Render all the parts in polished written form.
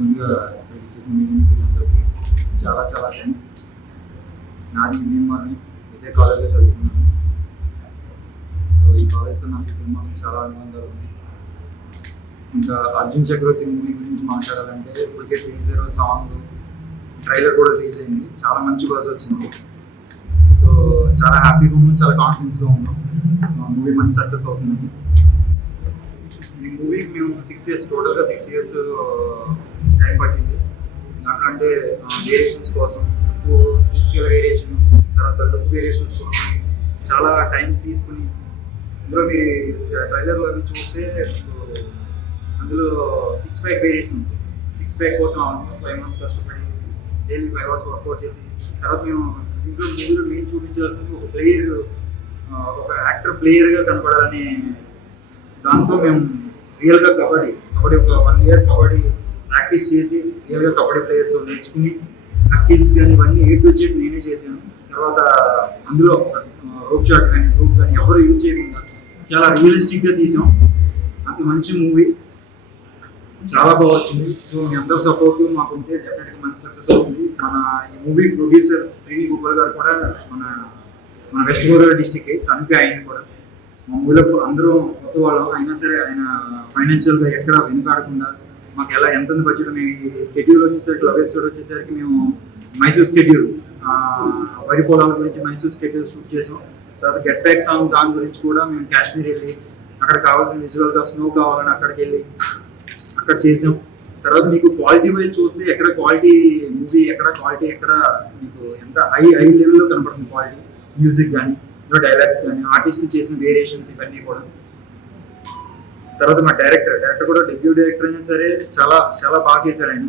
ముందుగా ఇక్కడికి చేసిన మీడియా మిత్రులందరికీ చాలా చాలా థ్యాంక్స్. నాది భీమవరం, ఇదే కాలేజ్లో చదువుకున్నాను. సో ఈ కాలేజ్తో నాకు భీమవరం చాలా అనుబంధాలు ఉన్నాయి. ఇంకా అర్జున్ చక్రవర్తి మూవీ గురించి మాట్లాడాలంటే ఇప్పటికే టీజర్, సాంగ్, ట్రైలర్ కూడా రిలీజ్ అయింది. చాలా మంచి బజ్ వచ్చింది. సో చాలా హ్యాపీగా ఉన్నాం, చాలా కాన్ఫిడెన్స్గా ఉన్నాం. మా మూవీ మంచి సక్సెస్ అవుతుంది. ఈ మూవీకి మేము 6 years, టోటల్గా 6 years టైం పట్టింది. దాంట్లో అంటే వేరియేషన్స్ కోసం, ఫిజికల్ వేరియేషన్, తర్వాత లుక్ వేరియేషన్స్ కోసం చాలా టైం తీసుకుని, ఇందులో మీరు ట్రైలర్లో అవి చూస్తే అందులో 6 pack వేరియేషన్ ఉంది. 6 pack కోసం ఆల్మోస్ట్ 5 months కష్టపడి డైలీ 5 hours వర్కౌట్ చేసి, తర్వాత మేము దీంట్లో మూవీలో మేము చూపించాల్సింది ఒక ప్లేయర్, ఒక యాక్టర్ ప్లేయర్గా కనపడాలని దాంతో మేము రియల్గా కబడ్డీ ఒక 1 year కబడ్డీ ప్రాక్టీస్ చేసి రియల్గా కబడ్డీ ప్లేయర్స్తో నేర్చుకుని ఆ స్కిల్స్ కానీ ఇవన్నీ A to Z నేనే చేశాను. తర్వాత అందులో రోప్ షాట్ కానీ గ్రూప్ కానీ ఎవరు యూజ్ చేయకుండా చాలా రియలిస్టిక్గా తీసాం. అంత మంచి మూవీ, చాలా బాగా వచ్చింది. సో మీ అందరూ సపోర్ట్ మాకు ఉంటే డెఫినెట్గా మంచి సక్సెస్ అవుతుంది. మన ఈ మూవీ ప్రొడ్యూసర్ శ్రీని గోపాల్ గారు కూడా మన వెస్ట్ గోదావరి డిస్టిక్, తనకే ఆయన కూడా మా మూవీలో అందరూ కొత్త వాళ్ళం అయినా సరే ఆయన ఫైనాన్షియల్గా ఎక్కడ వెనుకాడకుండా మాకు ఎలా ఎంత బడ్జెట్, మేము ఈ స్కెడ్యూల్ వచ్చేసరికి 11 episode వచ్చేసరికి మేము మైసూర్ స్కెడ్యూల్, వరి పొలాల గురించి మైసూర్ స్కెడ్యూల్ షూట్ చేసాం. తర్వాత గెట్ బ్యాక్ సాంగ్ దాని గురించి కూడా మేము కాశ్మీర్ వెళ్ళి అక్కడ కావాల్సిన విజువల్గా స్నో కావాలని అక్కడికి వెళ్ళి అక్కడ చేసాం. తర్వాత మీకు క్వాలిటీ వైజ్ చూస్తే ఎక్కడ క్వాలిటీ మూవీ, ఎక్కడ క్వాలిటీ, ఎక్కడ మీకు ఎంత హై లెవెల్లో కనపడుతుంది క్వాలిటీ, మ్యూజిక్ కానీ డైలాగ్స్ కానీ ఆర్టిస్ట్ చేసిన వేరియేషన్స్ ఇవన్నీ కూడా. తర్వాత మా డైరెక్టర్ కూడా డెబ్యూ డైరెక్టర్ అయినా సరే చాలా చాలా బాగా చేశాడు ఆయన.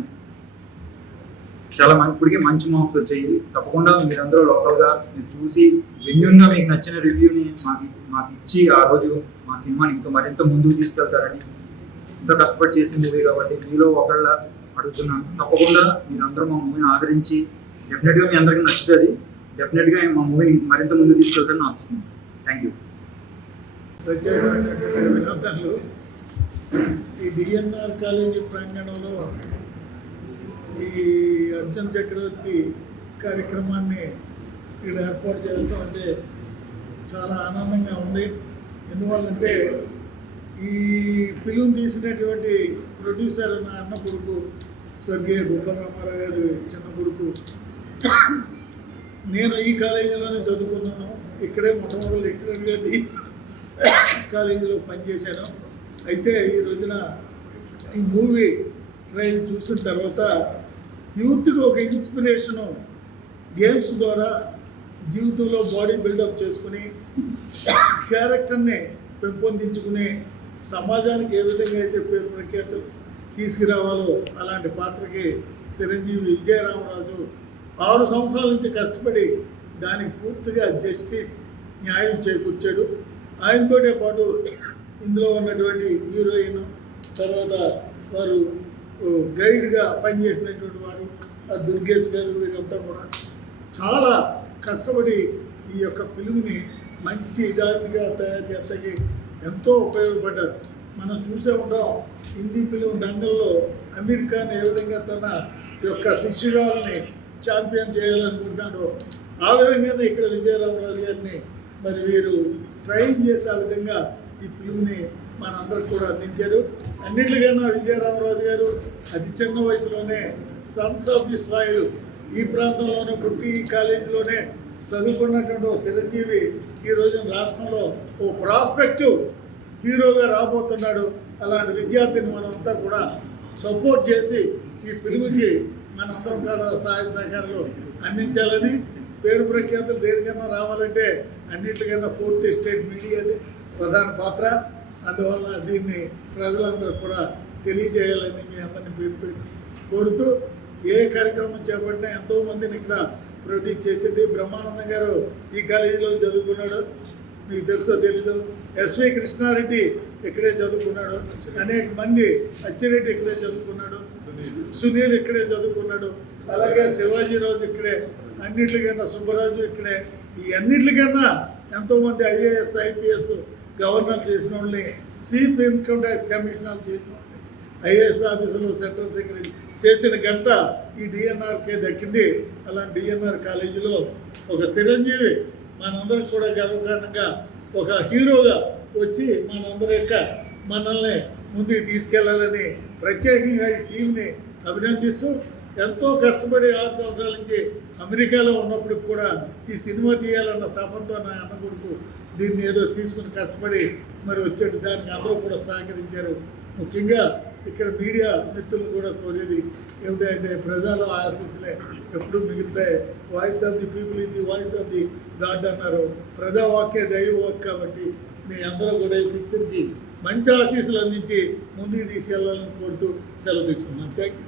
చాలా ఇప్పటికే మంచి మార్క్స్ వచ్చాయి. తప్పకుండా మీరందరూ లోకల్గా మీరు చూసి జెన్యున్గా మీకు నచ్చిన రివ్యూని మాకు ఇచ్చి ఆ రోజు మా సినిమాని ఇంకా మరింత ముందుకు తీసుకెళ్తారని, ఇంత కష్టపడి చేసిన మూవీ కాబట్టి మీలో ఒకళ్ళ అడుగుతున్నాను. తప్పకుండా మీరందరూ మా మూవీని ఆదరించి డెఫినెట్గా మీ అందరికీ నచ్చుతుంది. డెఫినెట్గా మా మూవీని మరింత ముందు తీసుకెళ్తారని ఆశిస్తున్నాను. Thank you. ప్రత్యేకమైనటువంటి అభినందనలు. ఈ డిఎన్ఆర్ కాలేజీ ప్రాంగణంలో ఈ అర్జున్ చక్రవర్తి కార్యక్రమాన్ని ఇక్కడ ఏర్పాటు చేస్తామంటే చాలా ఆనందంగా ఉంది. ఎందువల్లంటే ఈ ఫిలిం తీసినటువంటి ప్రొడ్యూసర్ నా అన్న కొడుకు స్వర్గీయ గుబ్బర్ రామారావు గారు చిన్న కొడుకు. నేను ఈ కాలేజీలోనే చదువుకున్నాను. ఇక్కడే మొట్టమొదటి లెక్చరర్గా కాలేజీలో పనిచేశాను. అయితే ఈ రోజున ఈ మూవీ ట్రైల్ చూసిన తర్వాత యూత్కి ఒక ఇన్స్పిరేషను, గేమ్స్ ద్వారా జీవితంలో బాడీ బిల్డప్ చేసుకుని క్యారెక్టర్ని పెంపొందించుకుని సమాజానికి ఏ విధంగా అయితే పేరు ప్రఖ్యాతులు తీసుకురావాలో అలాంటి పాత్రకి చిరంజీవి విజయరామరాజు 6 సంవత్సరాల నుంచి కష్టపడి దానికి పూర్తిగా జస్టిస్, న్యాయం చేకూర్చాడు. ఆయనతోటే పాటు ఇందులో ఉన్నటువంటి హీరోయిన్, తర్వాత వారు గైడ్గా పనిచేసినటువంటి వారు దుర్గేష్ గారు, వీరంతా కూడా చాలా కష్టపడి ఈ యొక్క ఫిల్మ్ని మంచి దానిగా తయారు చేస్తకి ఎంతో ఉపయోగపడ్డారు. మనం చూసే ఉంటాం హిందీ ఫిల్మ్ డంగల్లో అమీర్ ఖాన్ ఏ విధంగా తన యొక్క శిష్యురాలని ఛాంపియన్ చేయాలనుకుంటున్నాడు, ఆ విధంగానే ఇక్కడ విజయరామరాజు గారిని మరి వీరు ట్రైన్ చేసే ఆ విధంగా ఈ ఫిల్మ్ని మనందరికి కూడా అందించారు. అన్నింటికన్నా విజయరామరాజు గారు అతి చిన్న వయసులోనే సన్స్ ఆఫ్ ది సాయిల్ ఈ ప్రాంతంలోనే పుట్టి ఈ కాలేజీలోనే చదువుకున్నటువంటి ఒక చిరంజీవి ఈ రోజున రాష్ట్రంలో ఓ ప్రాస్పెక్టివ్ హీరోగా రాబోతున్నాడు. అలాంటి విద్యార్థిని మనమంతా కూడా సపోర్ట్ చేసి ఈ ఫిల్మ్కి మనందరం కూడా సహాయ సహకారాలు అందించాలని, పేరు ప్రఖ్యాతులు దేనికన్నా రావాలంటే అన్నింటికన్నా పూర్తి స్టేట్ మీడియాది ప్రధాన పాత్ర. అందువల్ల దీన్ని ప్రజలందరూ కూడా తెలియజేయాలని మీ అందరినీ పేరు కోరుతూ, ఏ కార్యక్రమం చేపట్టినా ఎంతోమందిని ఇక్కడ ప్రొడ్యూస్ చేసింది. బ్రహ్మానందం గారు ఈ కాలేజీలో చదువుకున్నాడు, మీకు తెలుసో తెలీదు. ఎస్వి కృష్ణారెడ్డి ఇక్కడే చదువుకున్నాడు, అనేక మంది, అచ్చిరెడ్డి ఇక్కడే చదువుకున్నాడు, సునీల్ ఇక్కడే చదువుకున్నాడు, అలాగే శివాజీరాజు ఇక్కడే, అన్నింటికన్నా సుబ్బరాజు ఇక్కడే. ఈ అన్నింటికన్నా ఎంతోమంది IAS, IPS గవర్నర్ చేసిన వాళ్ళని, చీఫ్ ఇన్కమ్ ట్యాక్స్ కమిషనర్ చేసిన వాళ్ళని ఐఏఎస్ ఆఫీసులో సెంట్రల్ సెక్రటరీ చేసిన గంట ఈ డిఎన్ఆర్కే దక్కింది. అలాంటి డిఎన్ఆర్ కాలేజీలో ఒక చిరంజీవి మనందరికి కూడా గర్వకారణంగా ఒక హీరోగా వచ్చి మనందరి యొక్క మనల్ని ముందుకు తీసుకెళ్లాలని ప్రత్యేకంగా ఈ టీంని అభినందిస్తూ, ఎంతో కష్టపడి 6 సంవత్సరాల నుంచి అమెరికాలో ఉన్నప్పుడు కూడా ఈ సినిమా తీయాలన్న తపంతో నా అన్న కొడుకు దీన్ని ఏదో తీసుకుని కష్టపడి మరి వచ్చేట్టు దానికి అందరూ కూడా సహకరించారు. ముఖ్యంగా ఇక్కడ మీడియా మిత్రులు కూడా కోరేది ఏమిటంటే ప్రజల ఆశీస్సులే ఎప్పుడు మిగులుతాయి. వాయిస్ ఆఫ్ ది పీపుల్ ఇది వాయిస్ ఆఫ్ ది గాడ్ అన్నారు. ప్రజావాక్య దైవవాక్ కాబట్టి మీ అందరూ కూడా ఈ పిక్చర్కి మంచి ఆశీస్సులు అందించి ముందుకు తీసుకెళ్లాలని కోరుతూ సెలవు తీసుకున్నాను. Thank you.